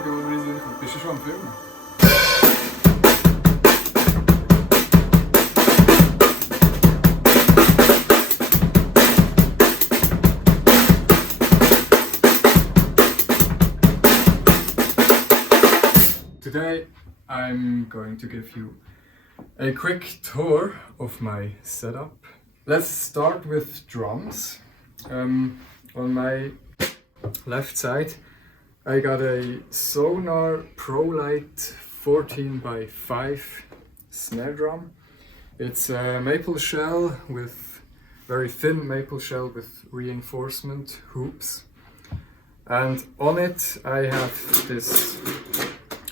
einzige, wo wir sind. Bist du schon am Filmen? Today I'm going to give you a quick tour of my setup. Let's start with drums. On my left side I got a Sonar ProLite 14x5 snare drum. It's a maple shell with very thin maple shell with reinforcement hoops, and on it I have this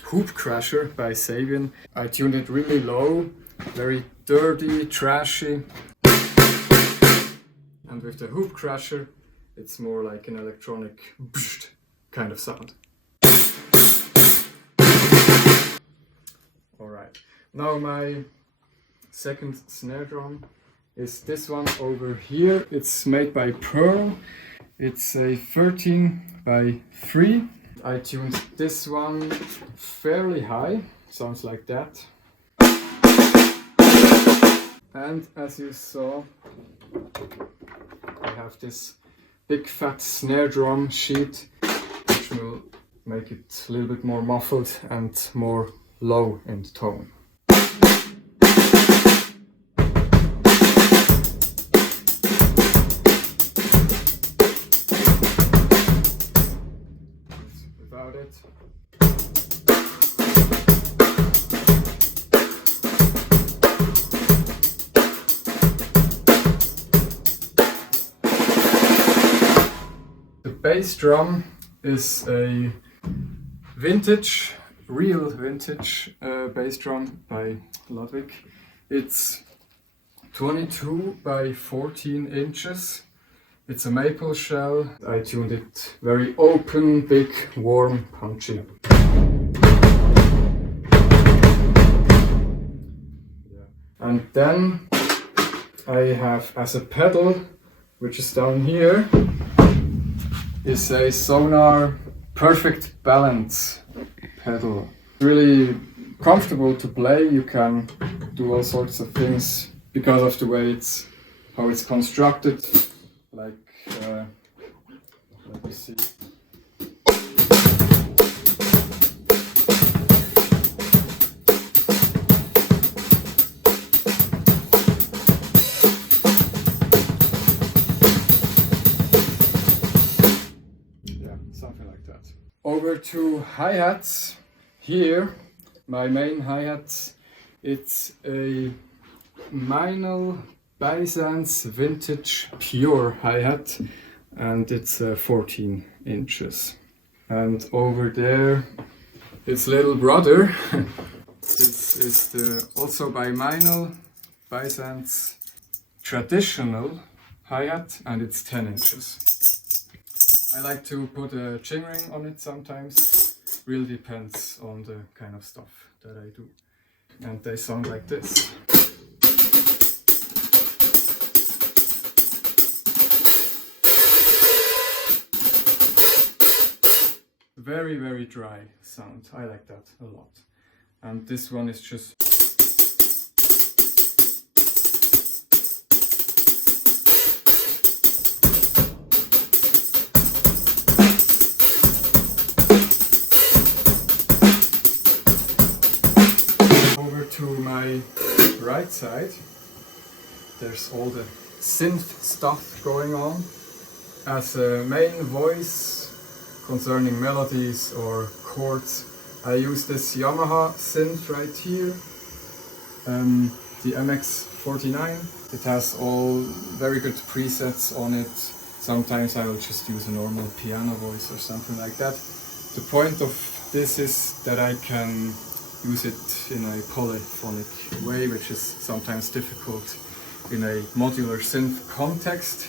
Hoop Crasher by Sabian. I tuned it really low, very dirty, trashy. And with the Hoop Crasher, it's more like an electronic kind of sound. Alright, now my second snare drum is this one over here. It's made by Pearl. It's a 13x3. I tuned this one fairly high, sounds like that. And as you saw, I have this big fat snare drum sheet, which will make it a little bit more muffled and more low in tone. Without it. The bass drum is a vintage, real vintage bass drum by Ludwig. It's 22 by 14 inches. It's a maple shell. I tuned it very open, big, warm, punchy. Yeah. And then I have as a pedal, which is down here, is a Sonar Perfect Balance pedal. Really comfortable to play. You can do all sorts of things because of the way how it's constructed. Like, let me see. Yeah, something like that. Over to hi-hats. Here, my main hi-hat. It's a Meinl Byzance Vintage Pure hi-hat, and it's 14 inches. And over there, its little brother. This is also by Meinl Byzance Traditional hi-hat, and it's 10 inches. I like to put a chin ring on it sometimes. Really depends on the kind of stuff that I do. And they sound like this. Very, very dry sound. I like that a lot. And this one is just over to my right side. There's all the synth stuff going on. As a main voice concerning melodies or chords, I use this Yamaha synth right here, the MX49. It has all very good presets on it. Sometimes I will just use a normal piano voice or something like that. The point of this is that I can use it in a polyphonic way, which is sometimes difficult in a modular synth context.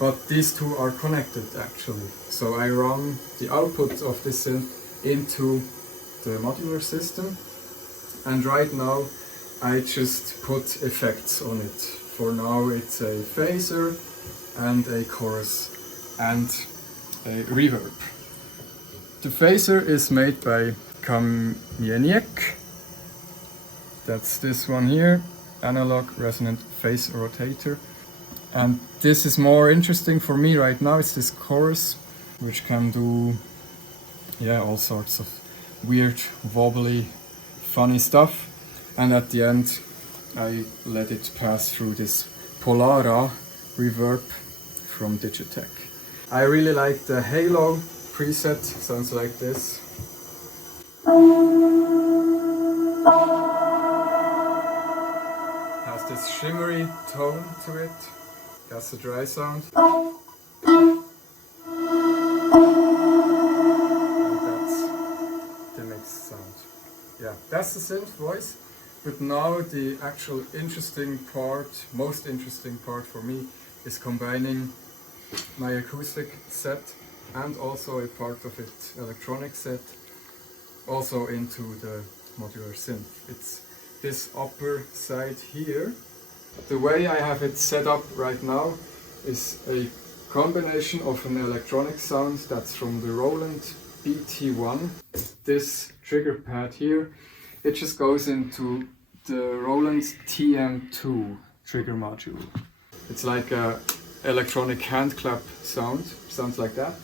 But these two are connected actually. So I run the output of this synth into the modular system, and right now I just put effects on it. For now it's a phaser and a chorus and a reverb. The phaser is made by Kamieniec. That's this one here, analog resonant phase rotator. And this is more interesting for me right now. It's this chorus, which can do all sorts of weird, wobbly, funny stuff. And at the end, I let it pass through this Polara reverb from Digitech. I really like the Halo preset, sounds like this. Has this shimmery tone to it. That's the dry sound. And that's the mixed sound. Yeah, that's the synth voice. But now the actual interesting part, most interesting part for me, is combining my acoustic set and also a part of it electronic set also into the modular synth. It's this upper side here. The way I have it set up right now is a combination of an electronic sound that's from the Roland BT1. This trigger pad here, it just goes into the Roland TM2 trigger module. It's like a electronic hand clap sound, sounds like that.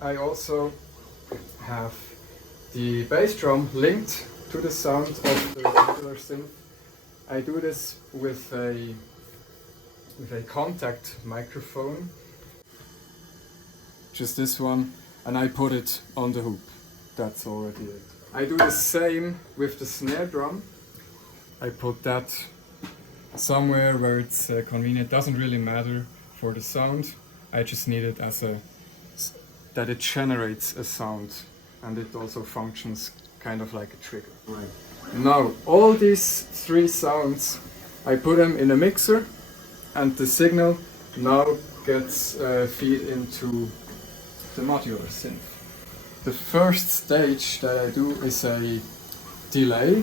I also have the bass drum linked to the sound of the modular synth. I do this with a contact microphone, just this one, and I put it on the hoop. That's already it. I do the same with the snare drum. I put that somewhere where it's convenient. It doesn't really matter for the sound. I just need it as that it generates a sound, and it also functions kind of like a trigger. Right. Now, all these three sounds, I put them in a mixer, and the signal now gets feed into the modular synth. The first stage that I do is a delay,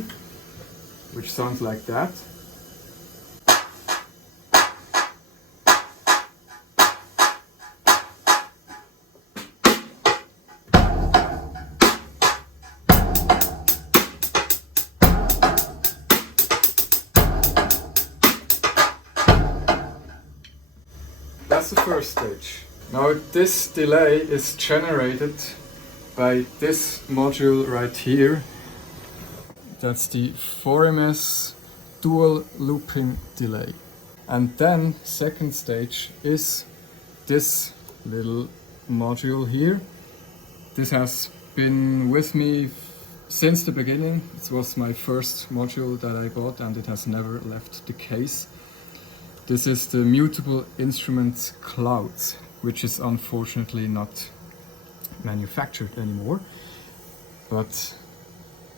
which sounds like that. That's the first stage. Now this delay is generated by this module right here. That's the 4MS dual looping delay. And then second stage is this little module here. This has been with me since the beginning. It was my first module that I bought, and it has never left the case. This is the Mutable Instruments Cloud, which is unfortunately not manufactured anymore, but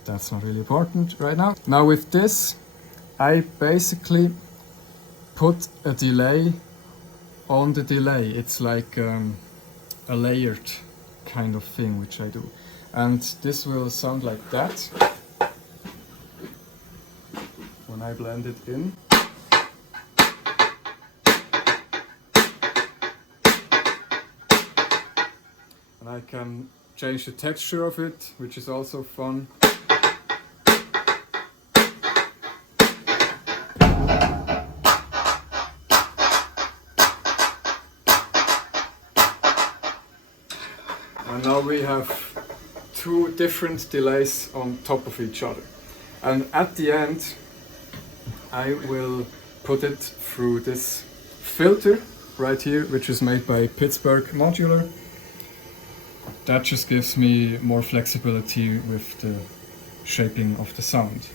that's not really important right now. Now with this, I basically put a delay on the delay. It's like a layered kind of thing, which I do. And this will sound like that when I blend it in. I can change the texture of it, which is also fun. And now we have two different delays on top of each other. And at the end, I will put it through this filter right here, which is made by Pittsburgh Modular. That just gives me more flexibility with the shaping of the sound.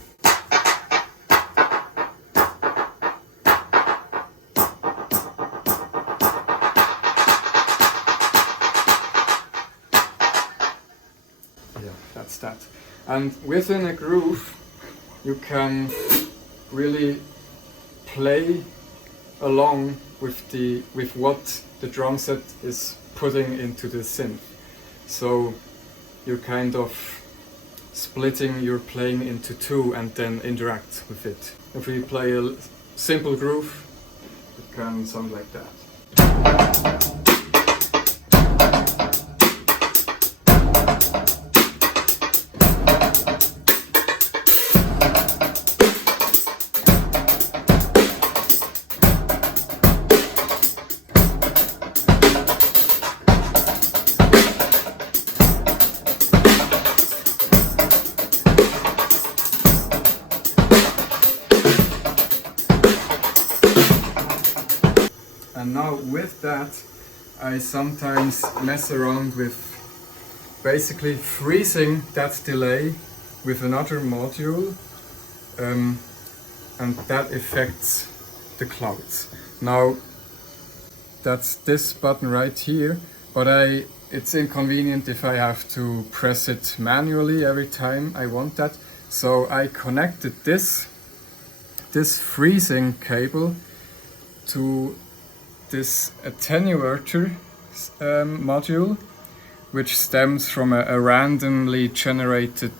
Yeah, that's that. And within a groove, you can really play along with what the drum set is putting into the synth. So you kind of splitting your playing into two and then interact with it. If we play a simple groove, it can sound like that. And now with that, I sometimes mess around with basically freezing that delay with another module, and that affects the clouds. Now that's this button right here, but it's inconvenient if I have to press it manually every time I want that. So I connected this freezing cable to this attenuator module, which stems from a randomly generated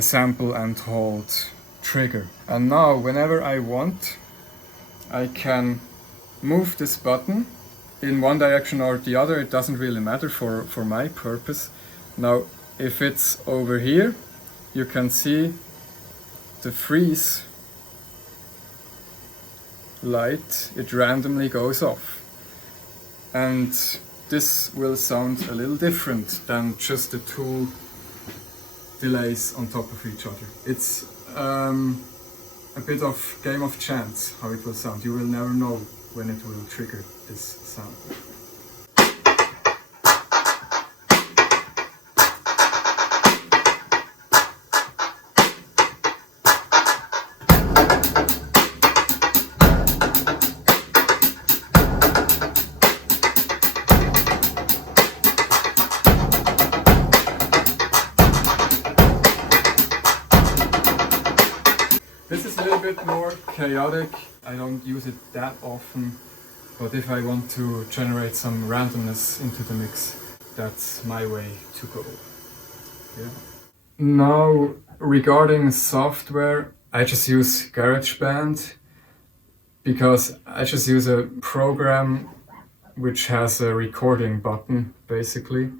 sample and hold trigger. And now whenever I want, I can move this button in one direction or the other. It doesn't really matter for my purpose. Now if it's over here, you can see the freeze light, it randomly goes off, and this will sound a little different than just the two delays on top of each other. It's a bit of game of chance how it will sound. You will never know when it will trigger this sound. This is a little bit more chaotic. I don't use it that often, but if I want to generate some randomness into the mix, that's my way to go. Yeah. Now, regarding software, I just use GarageBand because I just use a program which has a recording button, basically.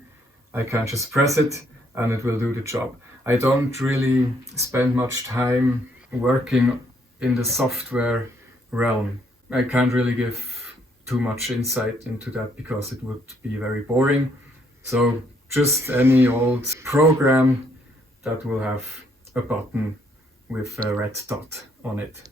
I can just press it and it will do the job. I don't really spend much time working in the software realm. I can't really give too much insight into that because it would be very boring. So just any old program that will have a button with a red dot on it.